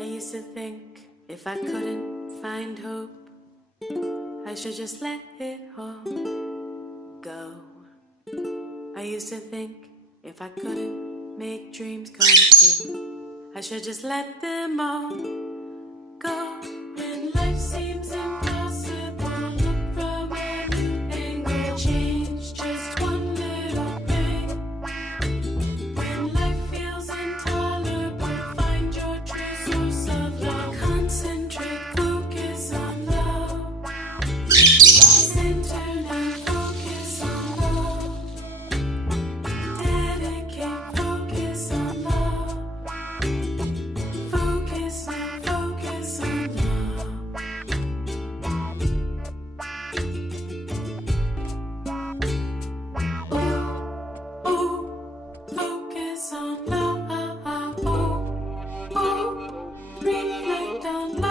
I used to think if I couldn't find hope, I should just let it all go. I used to think if I couldn't make dreams come true, I should just let them all go. When life seems impossible, look from a new angle. Change just one little thing. When life feels intolerable, find your true source of love. Concentrate, focus on love. Center now, focus on love. Dedicate, focus on love. Focus now, focus on love. Ooh, ooh, focus on love. Ooh, ooh, reflect on love.